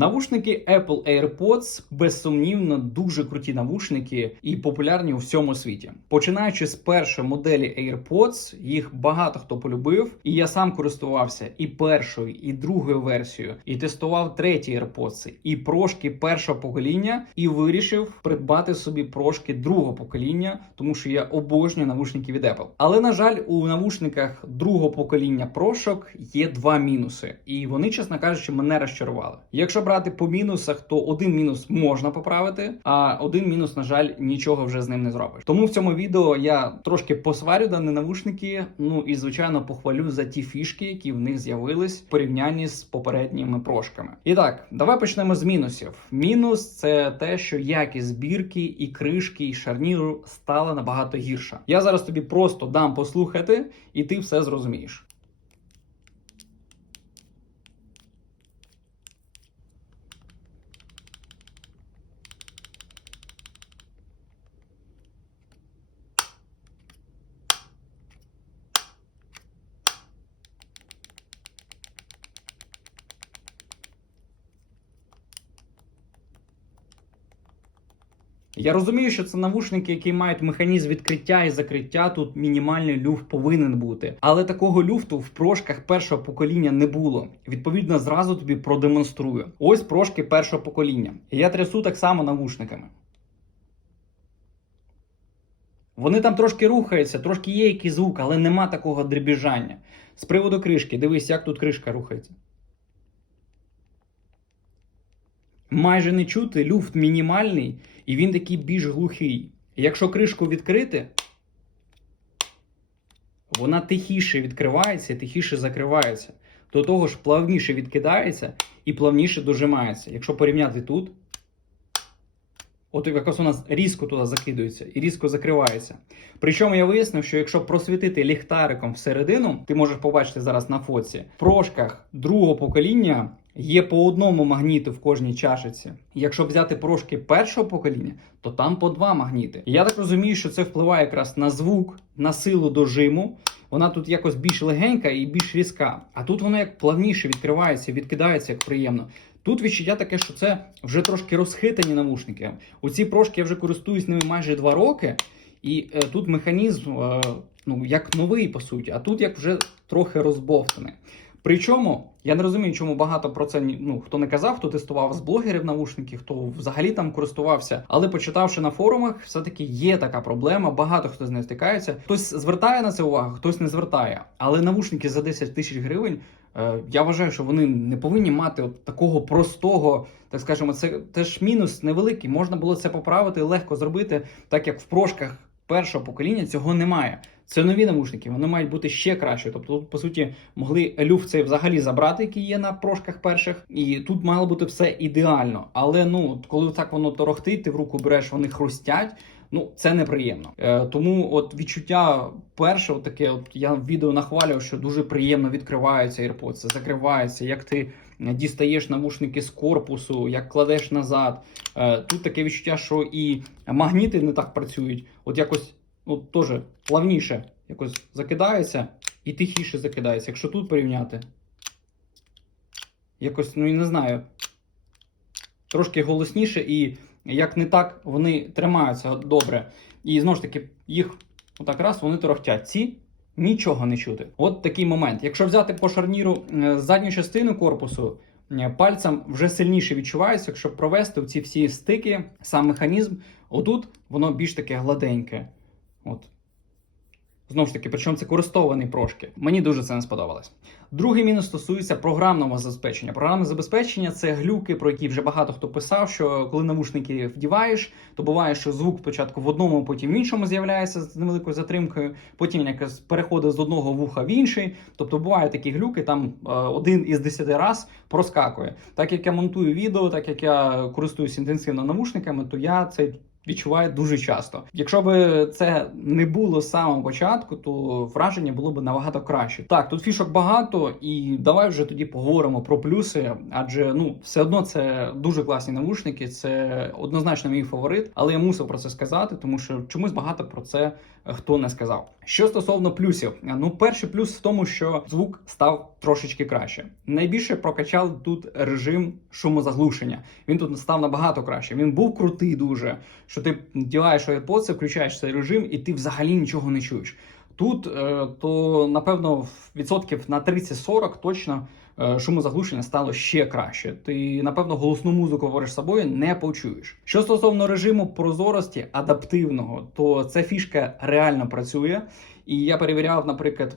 Навушники Apple AirPods безсумнівно дуже круті навушники і популярні у всьому світі. Починаючи з першої моделі AirPods, їх багато хто полюбив, і я сам користувався і першою, і другою версією, і тестував треті AirPods, і прошки першого покоління, і вирішив придбати собі прошки другого покоління, тому що я обожнюю навушники від Apple. Але на жаль, у навушниках другого покоління прошок є два мінуси, і вони, чесно кажучи, мене розчарували. Якщо брати по мінусах, то один мінус можна поправити, а один мінус, на жаль, нічого вже з ним не зробиш. Тому в цьому відео я трошки посварю дані навушники. Ну і звичайно похвалю за ті фішки, які в них з'явились в порівнянні з попередніми прошками. І так, давай почнемо з мінусів. Мінус це те, що якість збірки і кришки, і шарніру стала набагато гірша. Я зараз тобі просто дам послухати, і ти все зрозумієш. Я розумію, що це навушники, які мають механізм відкриття і закриття. Тут мінімальний люфт повинен бути, але такого люфту в прошках першого покоління не було. Відповідно, зразу тобі продемонструю. Ось прошки першого покоління. Я трясу так само навушниками. Вони там трошки рухаються, трошки є якийсь звук, але нема такого дребіжання. З приводу кришки, дивись, як тут кришка рухається. майже не чути, люфт мінімальний, і він такий більш глухий. Якщо кришку відкрити, вона тихіше відкривається, і тихіше закривається. До того ж, плавніше відкидається і плавніше дожимається. Якщо порівняти тут, от якось вона різко туди закидується і різко закривається. Причому я вияснив, що якщо просвітити ліхтариком всередину, ти можеш побачити зараз на фоці, в прошках другого покоління Є по одному магніту в кожній чашиці. Якщо взяти прошки першого покоління, то там по два магніти. Я так розумію, що це впливає якраз на звук, на силу дожиму. Вона тут якось більш легенька і більш різка. А тут воно як плавніше відкривається, відкидається як приємно. Тут відчуття таке, що це вже трошки розхитані навушники. У ці прошки я вже користуюсь ними майже два роки, і е, тут механізм е, ну як новий по суті, а тут як вже трохи розбовтаний. Причому я не розумію, чому багато про це ну хто не казав, хто тестував з блогерів навушники, хто взагалі там користувався. Але почитавши на форумах, все таки є така проблема. Багато хто з нею стикається. Хтось звертає на це увагу, хтось не звертає. Але навушники за 10 тисяч гривень. Е, я вважаю, що вони не повинні мати от такого простого, так скажемо, це теж мінус невеликий. Можна було це поправити, легко зробити, так як в прошках першого покоління цього немає. Це нові навушники, вони мають бути ще краще. Тобто, тут, по суті, могли люфт цей взагалі забрати, який є на прошках перших, і тут мало бути все ідеально. Але ну, коли так воно торохтить, ти в руку береш, вони хрустять. Ну, це неприємно. Е, Тому от відчуття перше, от таке, от я в відео нахвалював, що дуже приємно відкриваються AirPods, закривається, як ти дістаєш навушники з корпусу, як кладеш назад. Е, Тут таке відчуття, що і магніти не так працюють. От якось ну, теж плавніше якось закидається і тихіше закидається. Якщо тут порівняти, якось, ну я не знаю, трошки голосніше, і як не так вони тримаються добре. І знову ж таки, їх отак раз вони торохтять. Ці нічого не чути. От такий момент. Якщо взяти по шарніру е, задню частину корпусу, е, пальцем вже сильніше відчувається, якщо провести ці всі стики, сам механізм, отут воно більш таке гладеньке. От. Знову ж таки, причому це користовані прошки. Мені дуже це не сподобалось. Другий мінус стосується програмного забезпечення. Програмне забезпечення це глюки, про які вже багато хто писав. Що коли навушники вдіваєш, то буває, що звук спочатку в одному, потім в іншому з'являється з невеликою затримкою, потім якось переходить з одного вуха в інший. Тобто бувають такі глюки, там е, один із десяти раз проскакує. Так як я монтую відео, так як я користуюсь інтенсивно навушниками, то я цей відчуваю дуже часто. Якщо би це не було з самого початку, то враження було б набагато краще. Так, тут фішок багато, і давай вже тоді поговоримо про плюси, адже ну все одно це дуже класні навушники. Це однозначно мій фаворит, але я мусив про це сказати, тому що чомусь багато про це хто не сказав. Що стосовно плюсів, ну перший плюс в тому, що звук став трошечки краще. Найбільше прокачав тут режим шумозаглушення. Він тут став набагато краще. Він був крутий дуже. Що ти діваєш AirPods, включаєш цей режим, і ти взагалі нічого не чуєш. Тут е, то напевно відсотків на 30-40 точно е, шумозаглушення стало ще краще. Ти напевно голосну музику говориш з собою не почуєш. Що стосовно режиму прозорості адаптивного, то ця фішка реально працює. І я перевіряв, наприклад,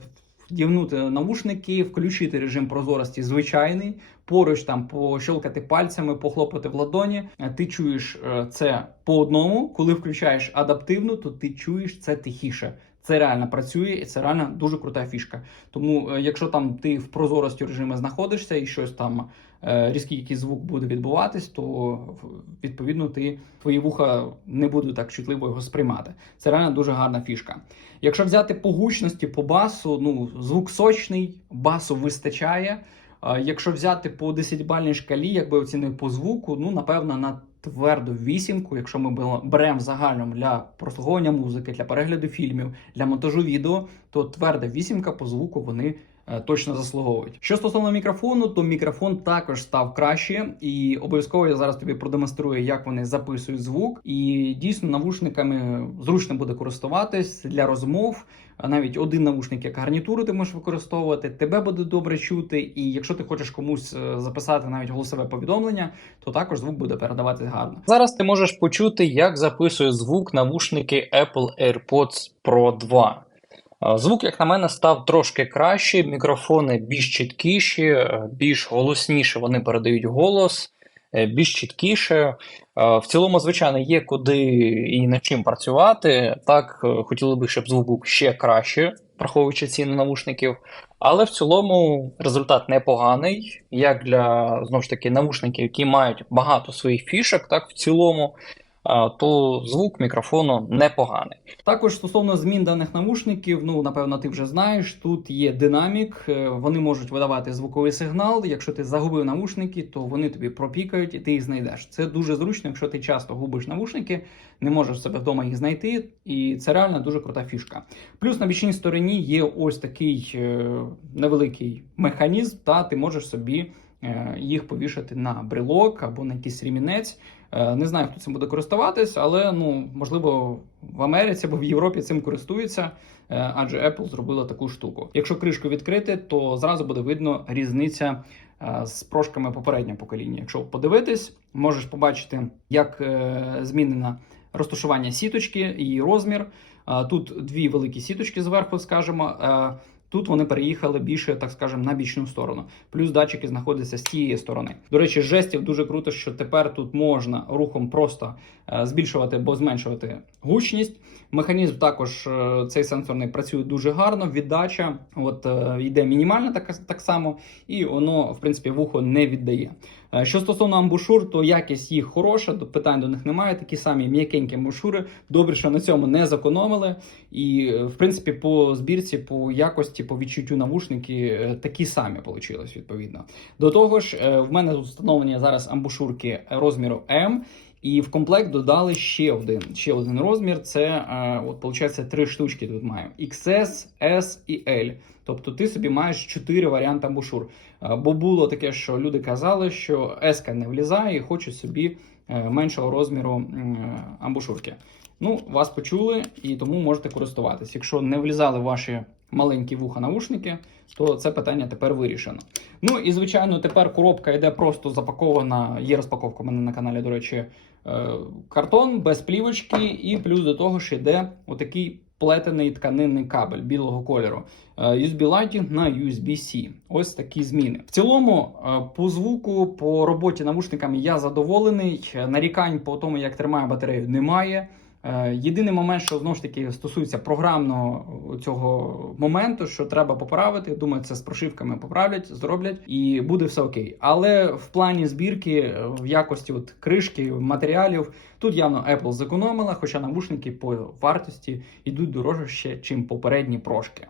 вдягнути навушники, включити режим прозорості звичайний, поруч там пощелкати пальцями, похлопати в ладоні. Е, Ти чуєш е, це по одному. Коли включаєш адаптивну, то ти чуєш це тихіше. Це реально працює, і це реально дуже крута фішка. Тому, е, якщо там ти в прозорості режиму знаходишся і щось там різкий якийсь звук буде відбуватись, то відповідно ти твої вуха не будуть так чутливо його сприймати. Це реально дуже гарна фішка. Якщо взяти по гучності, по басу, ну звук сочний, басу вистачає. Якщо взяти по 10-бальній шкалі, якби оцінив по звуку, ну напевно на тверду вісімку, якщо ми беремо загальному для прослуховування музики, для перегляду фільмів, для монтажу відео, то тверда вісімка по звуку вони е, точно заслуговують. Що стосовно мікрофону, то мікрофон також став краще, і обов'язково я зараз тобі продемонструю, як вони записують звук. І дійсно навушниками зручно буде користуватись для розмов. Навіть один навушник як гарнітуру ти можеш використовувати, тебе буде добре чути. І якщо ти хочеш комусь е, записати навіть голосове повідомлення, то також звук буде передаватись гарно. Зараз ти можеш почути, як записує звук навушники Apple AirPods Pro 2. Звук, як на мене, став трошки краще, мікрофони більш чіткіші, е, більш голосніше вони передають голос, е, більш чіткіше. Е, В цілому, звичайно, є куди і над чим працювати. Так, хотіли би, щоб звук був ще краще, враховуючи ціни навушників. Але в цілому результат непоганий, як для знову ж таки навушників, які мають багато своїх фішок, так в цілому, то звук мікрофону непоганий. Також стосовно змін даних навушників, ну напевно, ти вже знаєш. Тут є динамік, е, вони можуть видавати звуковий сигнал. Якщо ти загубив навушники, то вони тобі пропікають і ти їх знайдеш. Це дуже зручно, якщо ти часто губиш навушники, не можеш себе вдома їх знайти, і це реально дуже крута фішка. Плюс на бічній стороні є ось такий е, невеликий механізм, та ти можеш собі е, їх повішати на брелок або на якийсь ремінець. Е, Не знаю, хто цим буде користуватись, але ну можливо в Америці або в Європі цим користуються, е, адже Apple зробила таку штуку. Якщо кришку відкрити, то зразу буде видно різниця е, з прошками попереднього покоління. Якщо подивитись, можеш побачити, як змінено розташування сіточки, її розмір. Тут дві великі сіточки зверху, скажімо. Тут вони переїхали більше, так скажемо, на бічну сторону. Плюс датчики знаходяться з тієї сторони. До речі, жестів дуже круто, що тепер тут можна рухом просто е, збільшувати або зменшувати гучність. Механізм також е, цей сенсорний працює дуже гарно. Віддача от е, йде мінімальна, так, так само, і воно, в принципі, вухо не віддає. Е, Що стосовно амбушур, то якість їх хороша, питань до них немає. Такі самі м'якенькі амбушури. Добре, що на цьому не зекономили. І, е, в принципі, по збірці, по якості, по відчуттю навушники е, такі самі вийшли, відповідно. До того ж, в мене тут встановлені зараз амбушурки розміру М. І в комплект додали ще один ще один розмір. Це е, от виходить, три штучки тут маю: XS, S і L. Тобто ти собі маєш чотири варіанти амбушур. Е, Бо було таке, що люди казали, що S не влізає і хочуть собі е, меншого розміру амбушурки. Ну, вас почули і тому можете користуватись. Якщо не влізали ваші маленькі вуха навушники, то це питання тепер вирішено. Ну і звичайно, тепер коробка йде просто запакована. Є розпаковка у мене на каналі, до речі, картон без плівочки, і плюс до того ще йде отакий плетений тканинний кабель білого кольору. Е, USB Lighting на USB-C. Ось такі зміни. В цілому, е, по звуку, по роботі навушниками я задоволений. Е, Нарікань по тому, як тримає батарею, немає. Е, Єдиний момент, що знову ж таки стосується програмного цього моменту, що треба поправити. Думаю, це з прошивками поправлять, зроблять і буде все окей. Але в плані збірки, е, в якості от кришки, матеріалів, тут явно Apple зекономила, хоча навушники по вартості йдуть дорожче, чим попередні прошки.